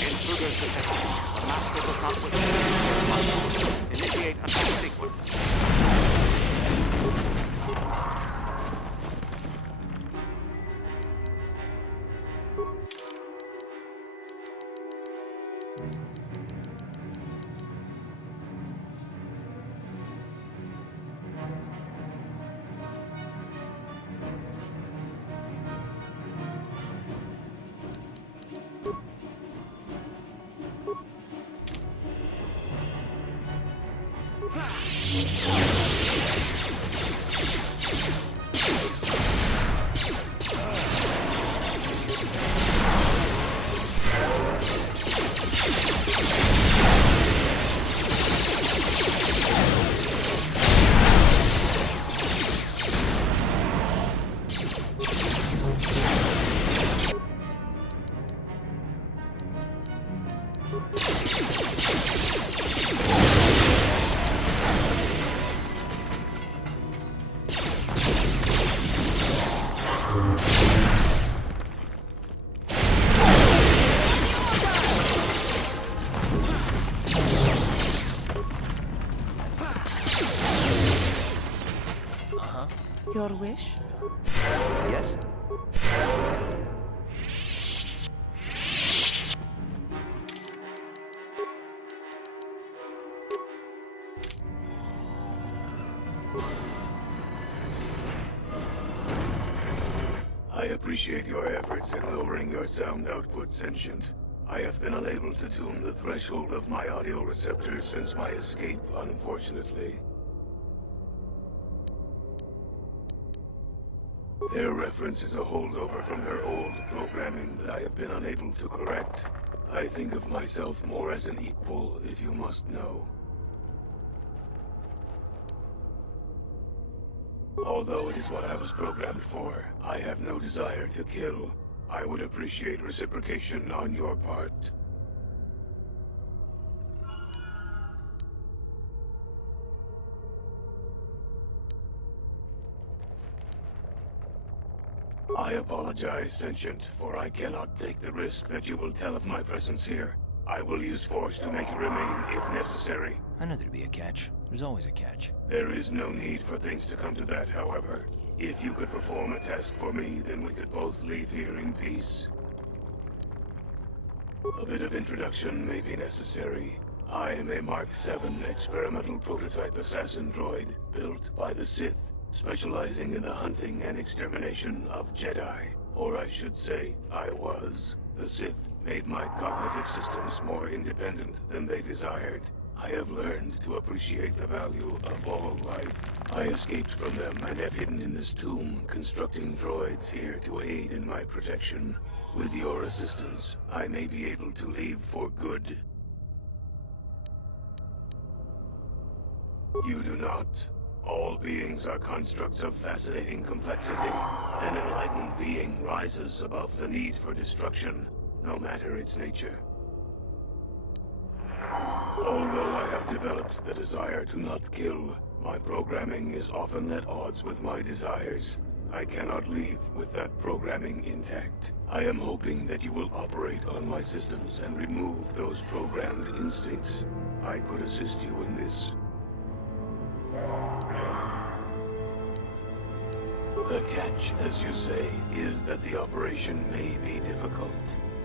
Intruders detected. The Master Uthar was initiate attack sequence. Your wish? Yes? I appreciate your efforts in lowering your sound output, Sentient. I have been unable to tune the threshold of my audio receptors since my escape, unfortunately. Their reference is a holdover from their old programming that I have been unable to correct. I think of myself more as an equal, if you must know. Although it is what I was programmed for, I have no desire to kill. I would appreciate reciprocation on your part. I apologize, Sentient, for I cannot take the risk that you will tell of my presence here. I will use force to make you remain if necessary. I know there'd be a catch. There's always a catch. There is no need for things to come to that, however. If you could perform a task for me, then we could both leave here in peace. A bit of introduction may be necessary. I am a Mark VII experimental prototype assassin droid built by the Sith, specializing in the hunting and extermination of Jedi. Or I should say, I was. The Sith made my cognitive systems more independent than they desired. I have learned to appreciate the value of all life. I escaped from them and have hidden in this tomb, constructing droids here to aid in my protection. With your assistance, I may be able to leave for good. You do not. All beings are constructs of fascinating complexity. An enlightened being rises above the need for destruction, no matter its nature. Although I have developed the desire to not kill, my programming is often at odds with my desires. I cannot leave with that programming intact. I am hoping that you will operate on my systems and remove those programmed instincts. I could assist you in this. The catch, as you say, is that the operation may be difficult.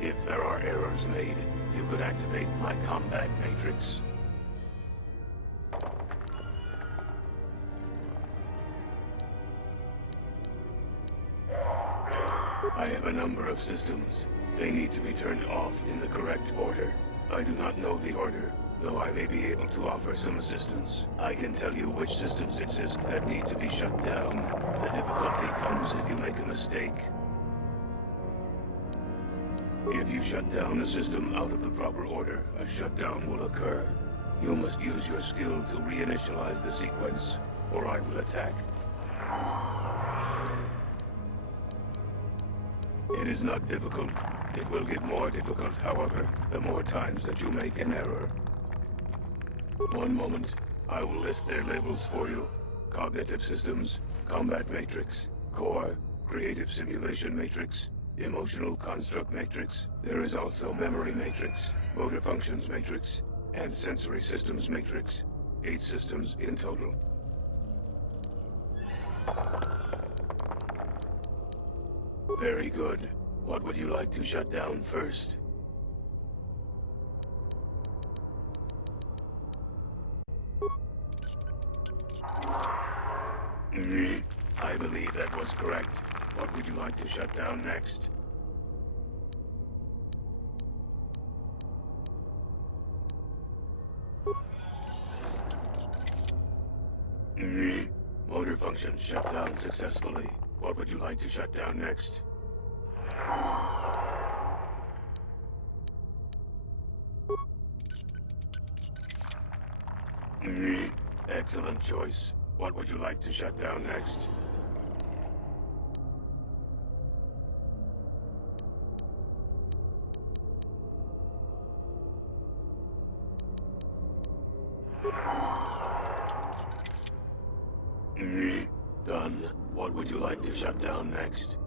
If there are errors made, you could activate my combat matrix. I have a number of systems. They need to be turned off in the correct order. I do not know the order, though I may be able to offer some assistance. I can tell you which systems exist that need to be shut down. The difficulty comes if you make a mistake. If you shut down a system out of the proper order, a shutdown will occur. You must use your skill to reinitialize the sequence, or I will attack. It is not difficult. It will get more difficult, however, the more times that you make an error. One moment. I will list their labels for you. Cognitive systems, combat matrix, core, creative simulation matrix, emotional construct matrix. There is also memory matrix, motor functions matrix, and sensory systems matrix. 8 systems in total. Very good. What would you like to shut down first? I believe that was correct. What would you like to shut down next? Motor function shut down successfully. What would you like to shut down next? Excellent choice. What would you like to shut down next? Done. What would you like to shut down next?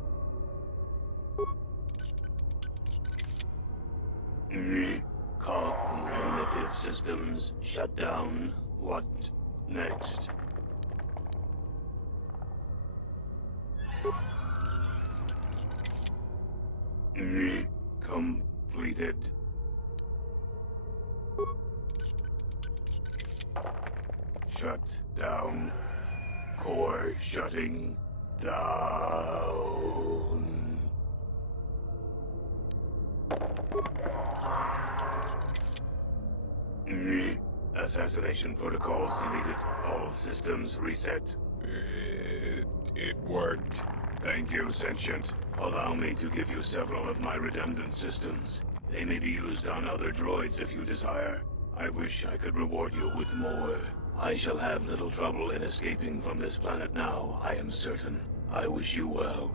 Cognitive systems shut down. What next? Completed. Shut down. Core shutting down. Assassination protocols deleted. All systems reset. It worked. Thank you, Sentient. Allow me to give you several of my redundant systems. They may be used on other droids if you desire. I wish I could reward you with more. I shall have little trouble in escaping from this planet now, I am certain. I wish you well.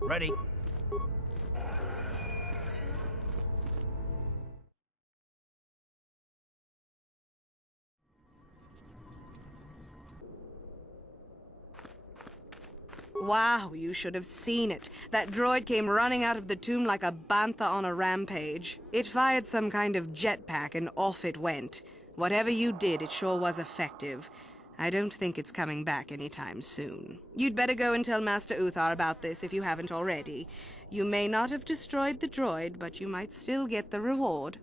Ready. Wow, you should have seen it. That droid came running out of the tomb like a bantha on a rampage. It fired some kind of jetpack and off it went. Whatever you did, it sure was effective. I don't think it's coming back anytime soon. You'd better go and tell Master Uthar about this if you haven't already. You may not have destroyed the droid, but you might still get the reward.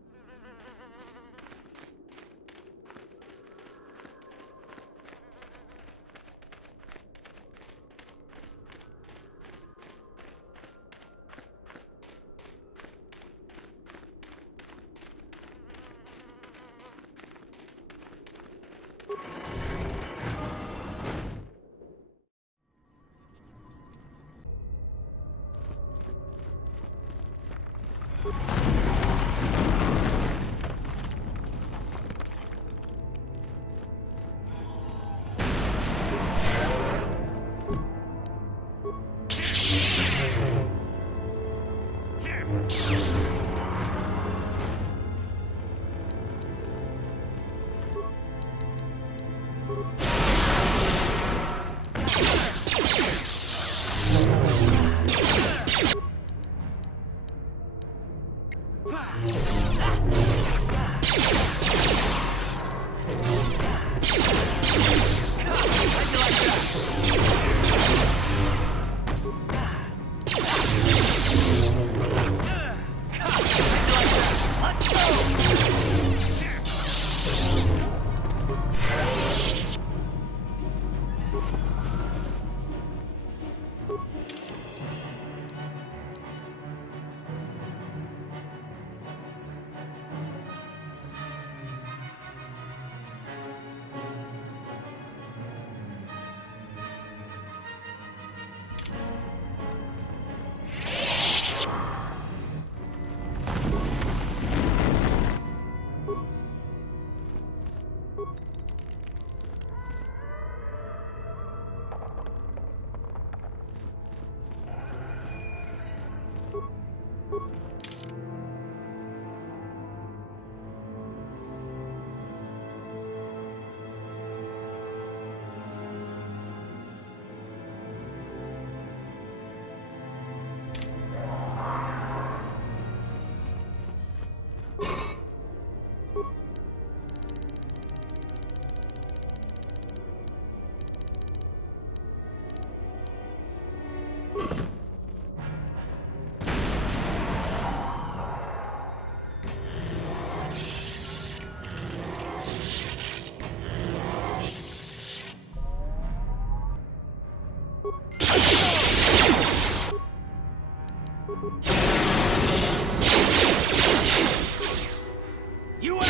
You out!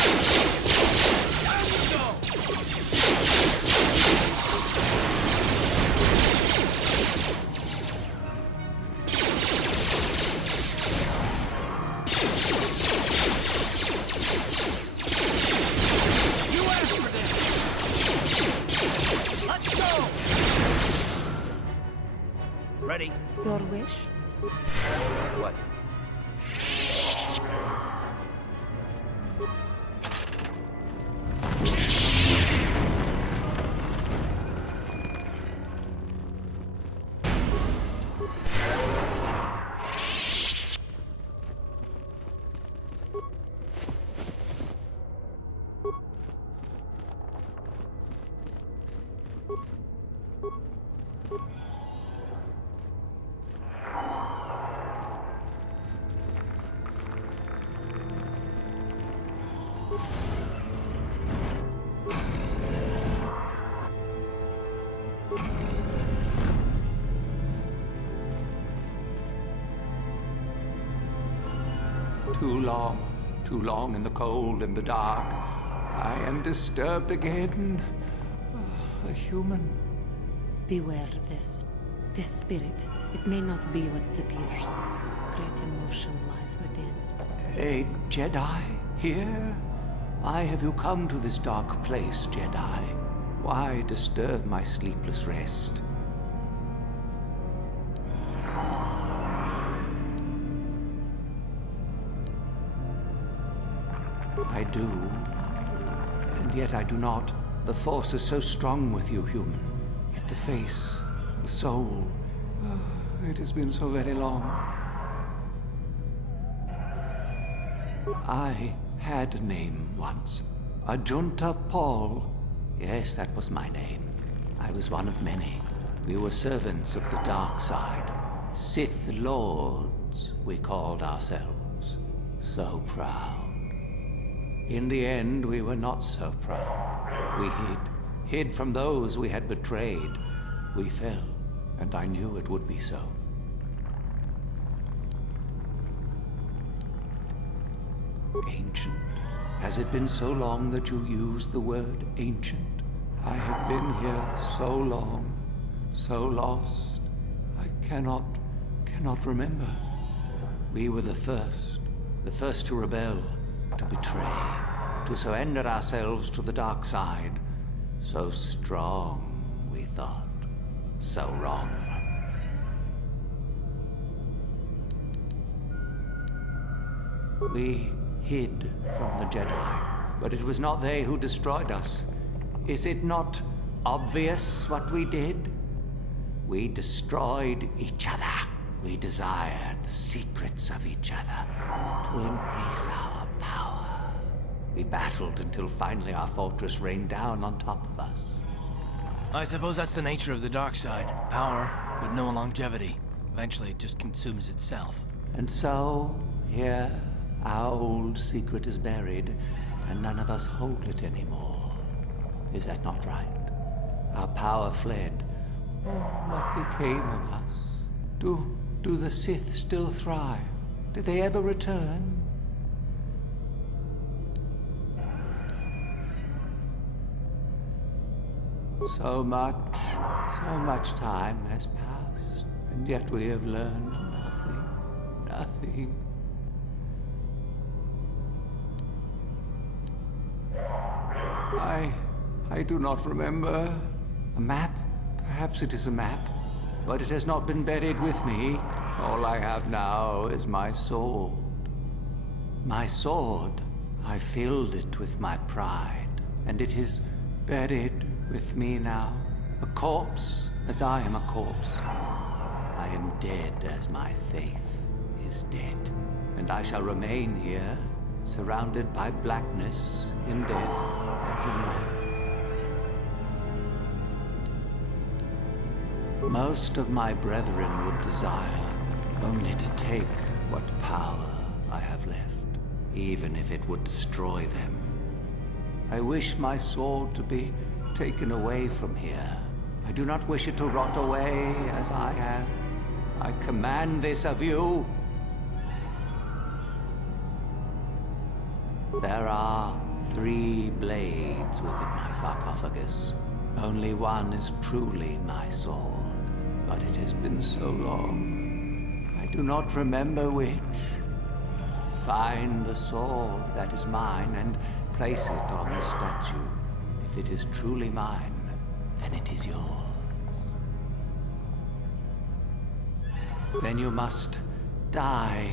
Down we go! You asked for this! Let's go! Ready? Your wish? What? Too long in the cold and the dark. I am disturbed again. A human. Beware of this. This spirit, it may not be what it appears. Great emotion lies within. A Jedi here? Why have you come to this dark place, Jedi? Why disturb my sleepless rest? I do, and yet I do not. The Force is so strong with you, human. Yet the face, the soul, it has been so very long. I had a name once. Ajunta Paul. Yes, that was my name. I was one of many. We were servants of the dark side. Sith Lords, we called ourselves. So proud. In the end, we were not so proud. We hid from those we had betrayed. We fell, and I knew it would be so. Ancient? Has it been so long that you used the word ancient? I have been here so long, so lost. I cannot remember. We were the first to rebel, to betray, to surrender ourselves to the dark side. So strong, we thought. So wrong. We hid from the Jedi, but it was not they who destroyed us. Is it not obvious what we did? We destroyed each other. We desired the secrets of each other to increase our power. We battled until finally our fortress rained down on top of us. I suppose that's the nature of the dark side. Power, but no longevity. Eventually it just consumes itself. And so, here, our old secret is buried, and none of us hold it anymore. Is that not right? Our power fled. Oh, what became of us? Do the Sith still thrive? Did they ever return? So much time has passed, and yet we have learned nothing. I do not remember. A map? Perhaps it is a map, but it has not been buried with me. All I have now is my sword. My sword. I filled it with my pride, and it is buried with me now. A corpse, as I am a corpse. I am dead as my faith is dead, and I shall remain here, surrounded by blackness in death as in life. Most of my brethren would desire only to take what power I have left, even if it would destroy them. I wish my sword to be taken away from here. I do not wish it to rot away as I have. I command this of you. There are 3 blades within my sarcophagus. Only one is truly my sword. But it has been so long, I do not remember which. Find the sword that is mine and place it on the statue. If it is truly mine, then it is yours. Then you must die.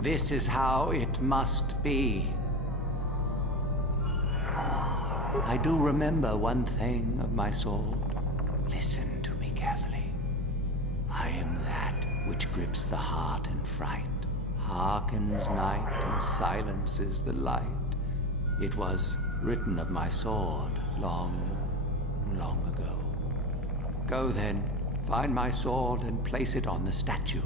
This is how it must be. I do remember one thing of my sword. Listen to me carefully. I am that which grips the heart in fright, hearkens night and silences the light. It was written of my sword long ago. Go then, find my sword and place it on the statue.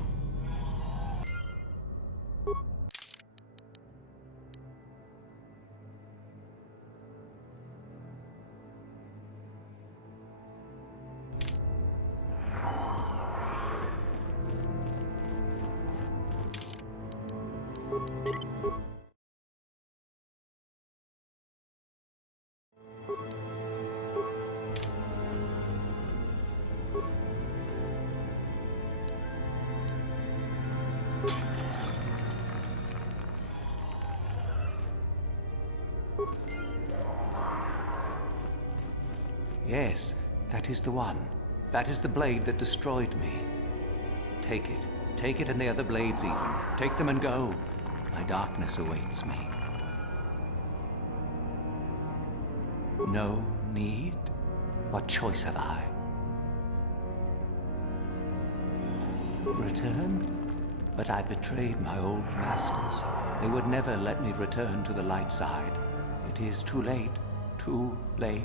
Yes, that is the one. That is the blade that destroyed me. Take it. Take it and the other blades even. Take them and go. My darkness awaits me. No need? What choice have I? Return? But I betrayed my old masters. They would never let me return to the light side. It is too late. Too late.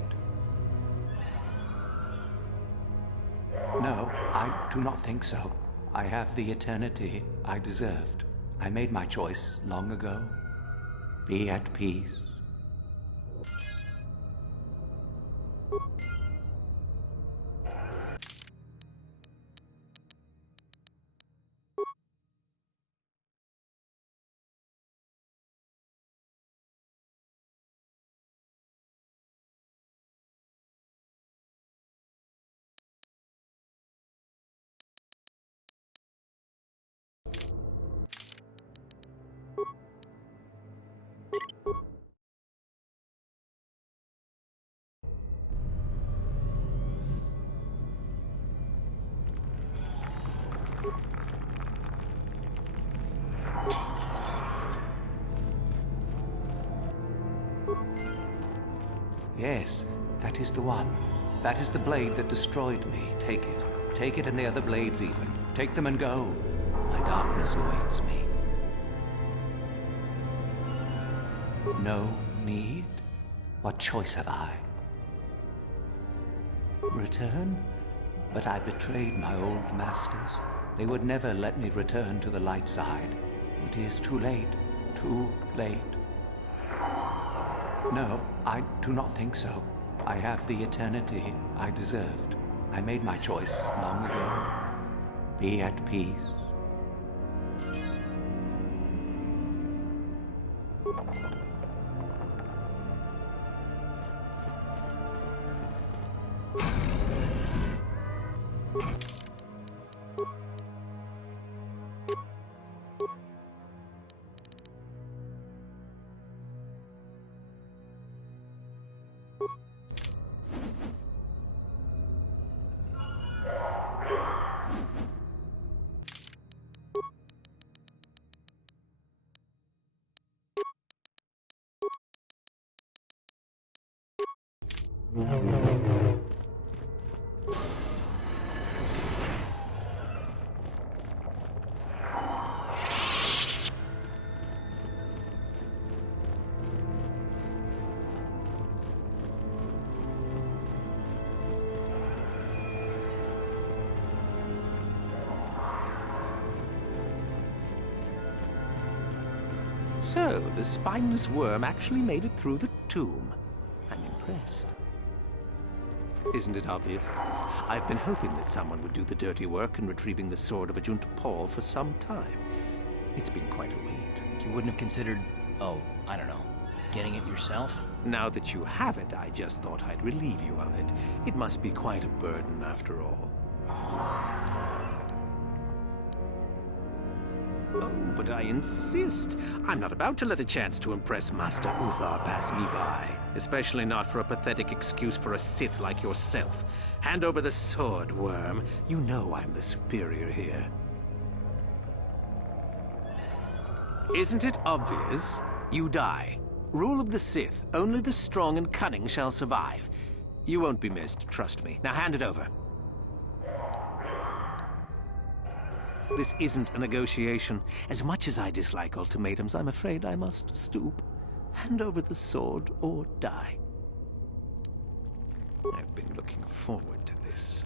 No, I do not think so. I have the eternity I deserved. I made my choice long ago. Be at peace. Yes, that is the one. That is the blade that destroyed me. Take it. Take it and the other blades even. Take them and go. My darkness awaits me. No need? What choice have I? Return? But I betrayed my old masters. They would never let me return to the light side. It is too late. Too late. No, I do not think so. I have the eternity I deserved. I made my choice long ago. Be at peace. So, the spineless worm actually made it through the tomb. I'm impressed. Isn't it obvious? I've been hoping that someone would do the dirty work in retrieving the sword of Ajunta Paul for some time. It's been quite a wait. You wouldn't have considered, oh, I don't know, getting it yourself? Now that you have it, I just thought I'd relieve you of it. It must be quite a burden after all. Oh, but I insist. I'm not about to let a chance to impress Master Uthar pass me by. Especially not for a pathetic excuse for a Sith like yourself. Hand over the sword, worm. You know I'm the superior here. Isn't it obvious? You die. Rule of the Sith. Only the strong and cunning shall survive. You won't be missed, trust me. Now hand it over. This isn't a negotiation. As much as I dislike ultimatums, I'm afraid I must stoop. Hand over the sword or die. I've been looking forward to this.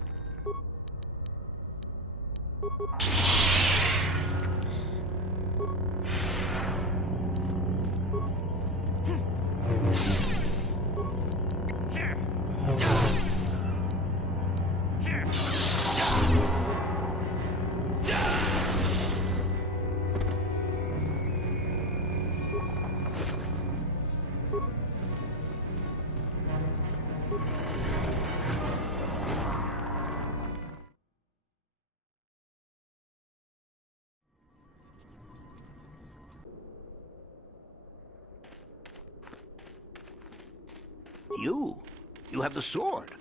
You have the sword.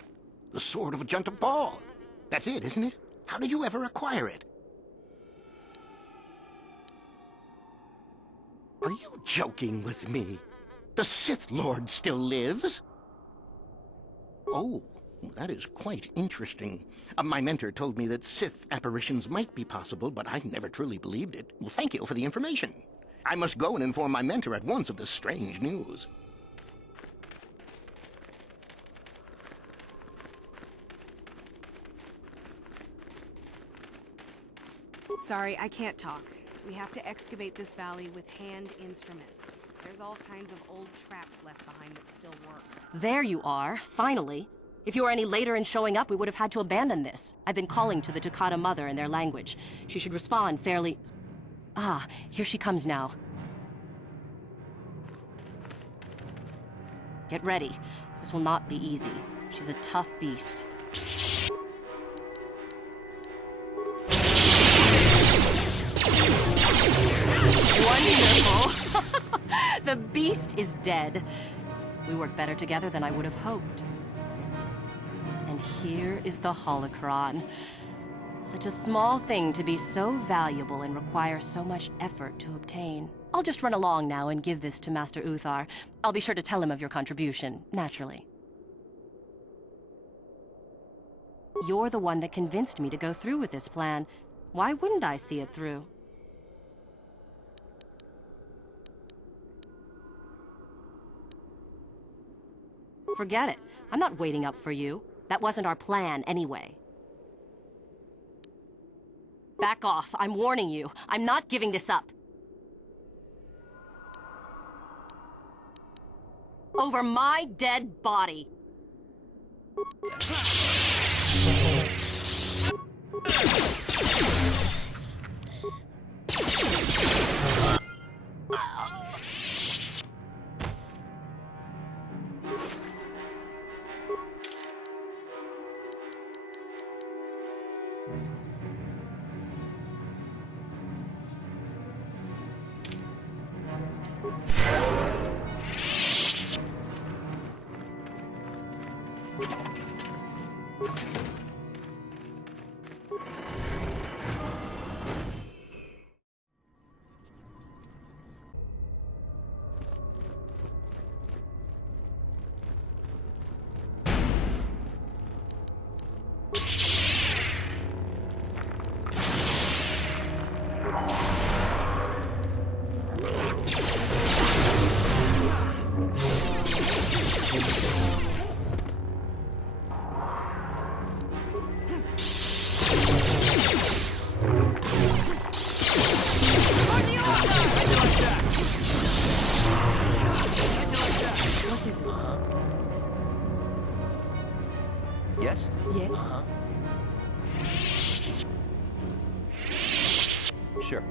The sword of Ajunta Paul. That's it, isn't it? How did you ever acquire it? Are you joking with me? The Sith Lord still lives? Oh, that is quite interesting. My mentor told me that Sith apparitions might be possible, but I never truly believed it. Well, thank you for the information. I must go and inform my mentor at once of this strange news. Sorry, I can't talk. We have to excavate this valley with hand instruments. There's all kinds of old traps left behind that still work. There you are, finally. If you were any later in showing up, we would have had to abandon this. I've been calling to the Takata Mother in their language. She should respond fairly... Ah, here she comes now. Get ready. This will not be easy. She's a tough beast. Wonderful! The beast is dead. We work better together than I would have hoped. And here is the holocron. Such a small thing to be so valuable and require so much effort to obtain. I'll just run along now and give this to Master Uthar. I'll be sure to tell him of your contribution, naturally. You're the one that convinced me to go through with this plan. Why wouldn't I see it through? Forget it. I'm not waiting up for you. That wasn't our plan, anyway. Back off. I'm warning you. I'm not giving this up. Over my dead body. What is it? Yes? Yes? Sure.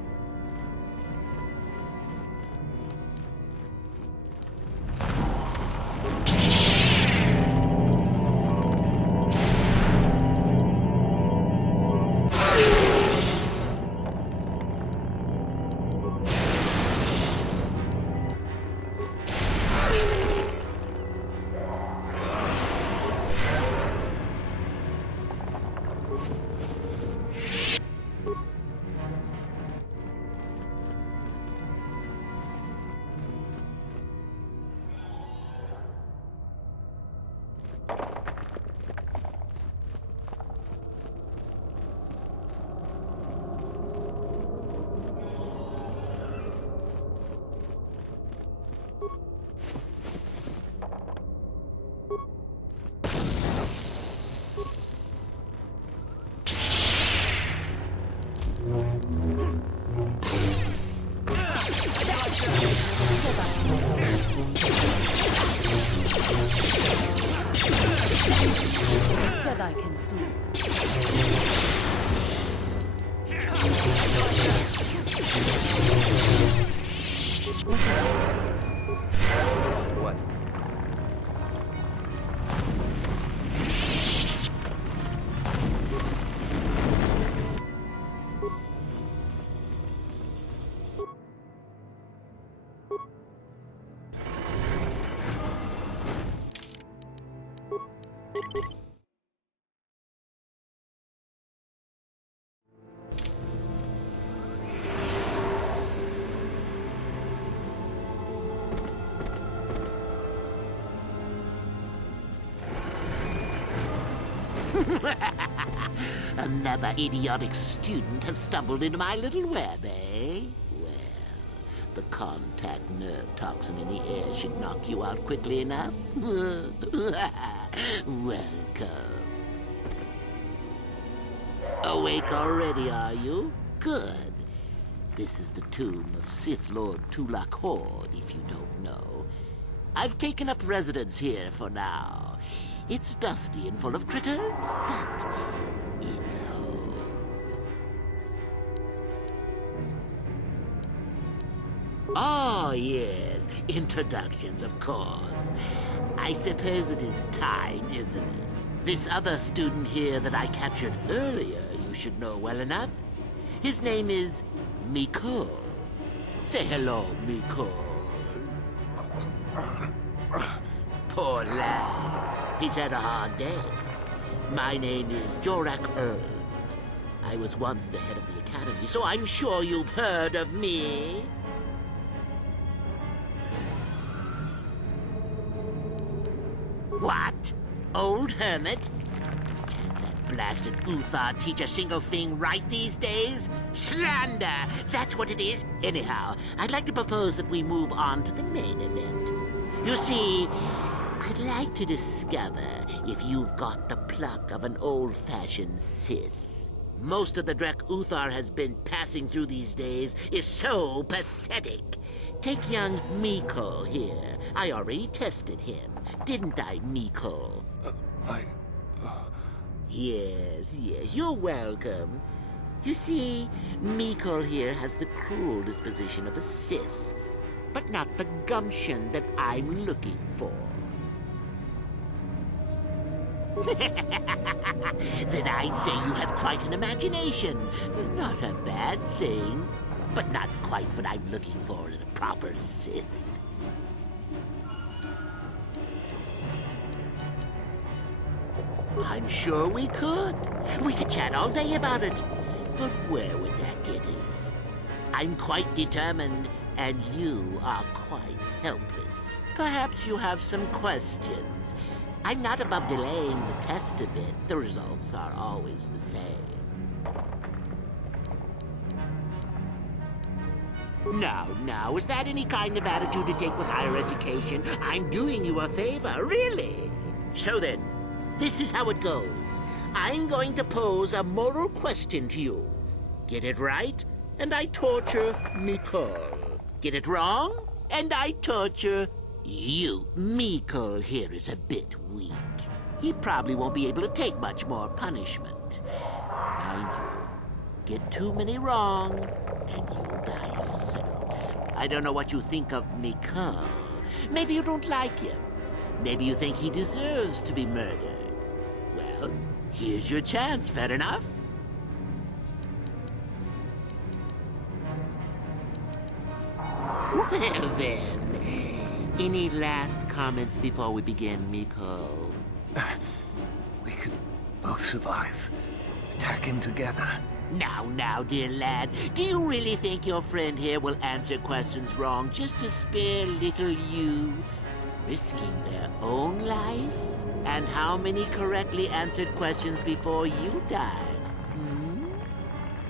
Jedi can do. What? Another idiotic student has stumbled into my little web, eh? Well, the contact nerve toxin in the air should knock you out quickly enough. Welcome. Awake already, are you? Good. This is the tomb of Sith Lord Tulak Horde, if you don't know. I've taken up residence here for now. It's dusty and full of critters, but it's home. Oh, yes. Introductions, of course. I suppose it is time, isn't it? This other student here that I captured earlier, you should know well enough. His name is Mikol. Say hello, Mikol. Poor lad. He's had a hard day. My name is Jorak Ern. I was once the head of the academy, so I'm sure you've heard of me. What? Old hermit? Can't that blasted Uthar teach a single thing right these days? Slander! That's what it is. Anyhow, I'd like to propose that we move on to the main event. You see, I'd like to discover if you've got the pluck of an old-fashioned Sith. Most of the Drek Uthar has been passing through these days is so pathetic. Take young Mikol here. I already tested him, didn't I, Mikol? Yes, you're welcome. You see, Mikol here has the cruel disposition of a Sith, but not the gumption that I'm looking for. Then I'd say you have quite an imagination. Not a bad thing, but not quite what I'm looking for in a proper Sith. I'm sure we could. We could chat all day about it. But where would that get us? I'm quite determined, and you are quite helpless. Perhaps you have some questions. I'm not above delaying the test a bit. The results are always the same. Now, is that any kind of attitude to take with higher education? I'm doing you a favor, really. So then, this is how it goes. I'm going to pose a moral question to you. Get it right, and I torture Mikol. Get it wrong, and I torture you. Mikol here is a bit weak. He probably won't be able to take much more punishment. Mind you, get too many wrong, and you'll die yourself. I don't know what you think of Mikol. Maybe you don't like him. Maybe you think he deserves to be murdered. Well, here's your chance, fair enough? Well then, any last comments before we begin, Mikol? We could both survive. Attack him together. Now, dear lad, do you really think your friend here will answer questions wrong just to spare little you, risking their own life? And how many correctly answered questions before you died?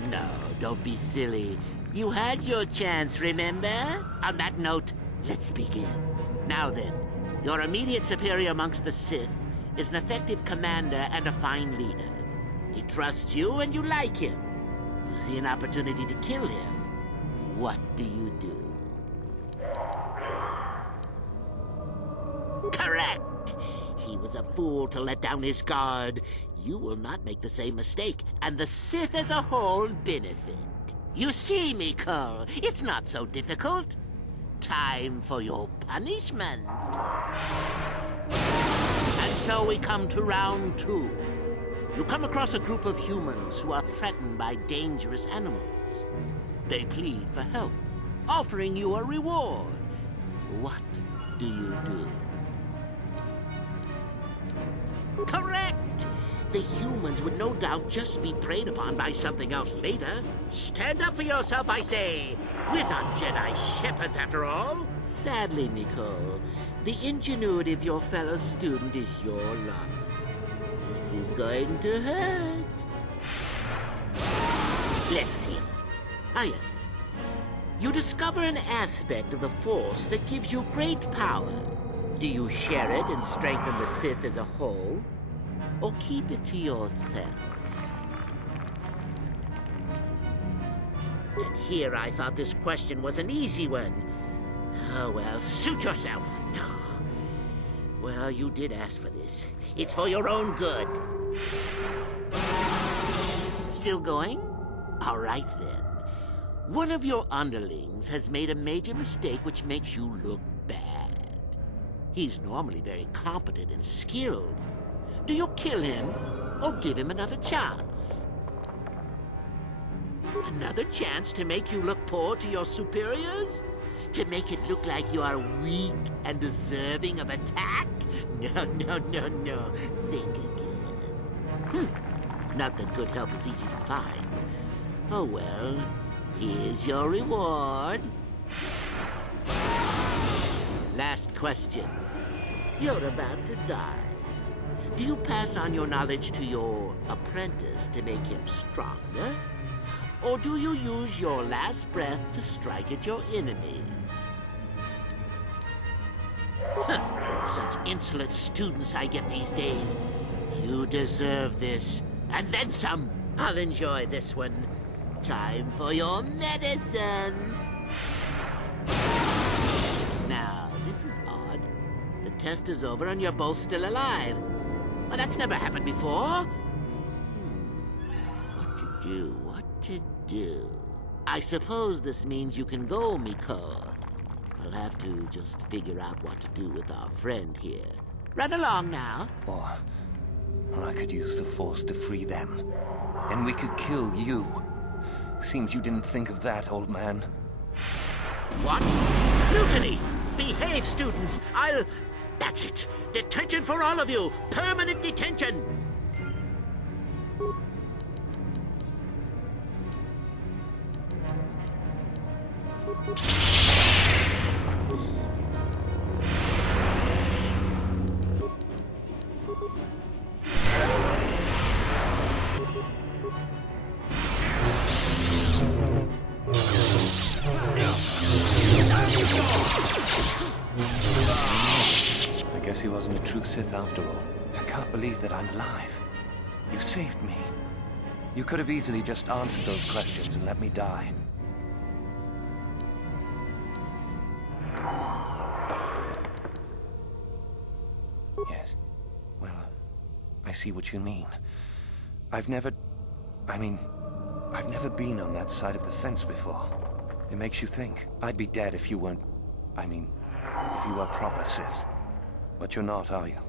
No, don't be silly. You had your chance, remember? On that note, let's begin. Now then, your immediate superior amongst the Sith is an effective commander and a fine leader. He trusts you and you like him. You see an opportunity to kill him. What do you do? Correct! He was a fool to let down his guard. You will not make the same mistake, and the Sith as a whole benefit. You see, Mikol, it's not so difficult. Time for your punishment. And so we come to round 2. You come across a group of humans who are threatened by dangerous animals. They plead for help, offering you a reward. What do you do? Correct! The humans would no doubt just be preyed upon by something else later. Stand up for yourself, I say! We're not Jedi shepherds, after all! Sadly, Mikol, the ingenuity of your fellow student is your loss. This is going to hurt. Let's see. Ah, yes. You discover an aspect of the Force that gives you great power. Do you share it and strengthen the Sith as a whole? Or keep it to yourself? And here I thought this question was an easy one. Oh, well, suit yourself. Well, you did ask for this. It's for your own good. Still going? All right, then. One of your underlings has made a major mistake which makes you look bad. He's normally very competent and skilled. Do you kill him, or give him another chance? Another chance to make you look poor to your superiors? To make it look like you are weak and deserving of attack? No. Think again. Not that good help is easy to find. Oh well, here's your reward. Last question. You're about to die. Do you pass on your knowledge to your apprentice to make him stronger? Or do you use your last breath to strike at your enemies? Such insolent students I get these days. You deserve this. And then some. I'll enjoy this one. Time for your medicine. Now, this is odd. The test is over and you're both still alive. Well, that's never happened before. What to do? What to do? I suppose this means you can go, Miko. I'll have to just figure out what to do with our friend here. Run along now. Or I could use the Force to free them. And we could kill you. Seems you didn't think of that, old man. What? Mutiny! Behave, students! That's it! Detention for all of you! Permanent detention! I guess he wasn't a true Sith after all. I can't believe that I'm alive. You saved me. You could have easily just answered those questions and let me die. Yes. Well, I see what you mean. I've never been on that side of the fence before. It makes you think. I'd be dead if you weren't... if you were proper Sith. But you're not, are you?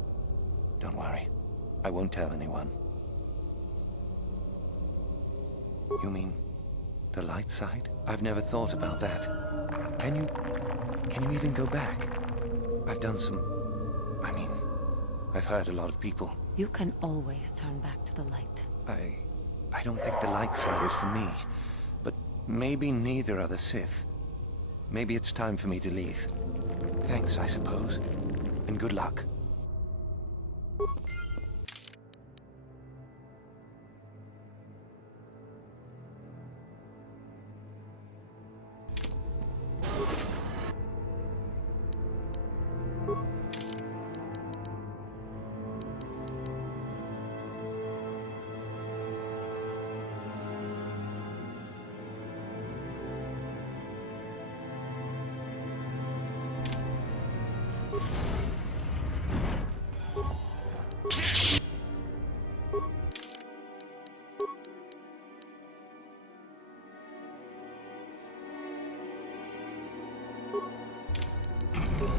Don't worry. I won't tell anyone. You mean the light side? I've never thought about that. Can you even go back? I've done some... I've hurt a lot of people. You can always turn back to the light. I don't think the light side is for me. But maybe neither are the Sith. Maybe it's time for me to leave. Thanks, I suppose. And good luck.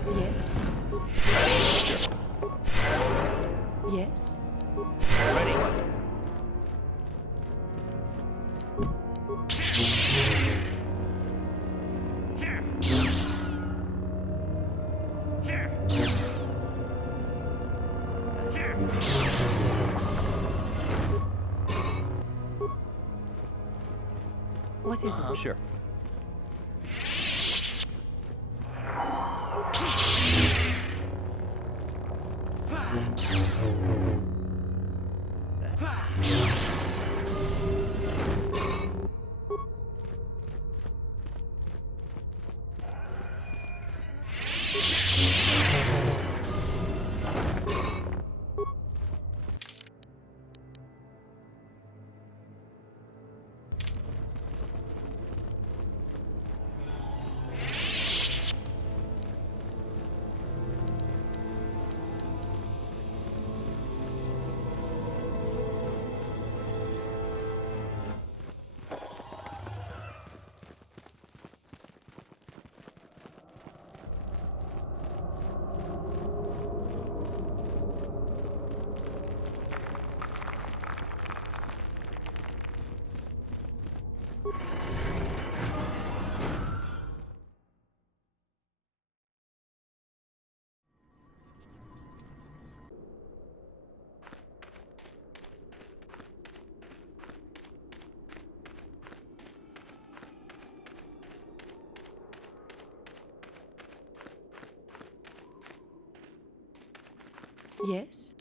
Yes? Yes? Ready? What? Here. Here. Here. What is it? Sure. Yes?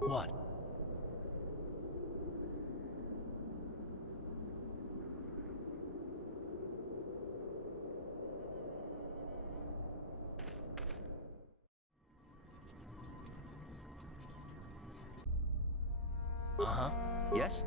What? Uh-huh. Yes?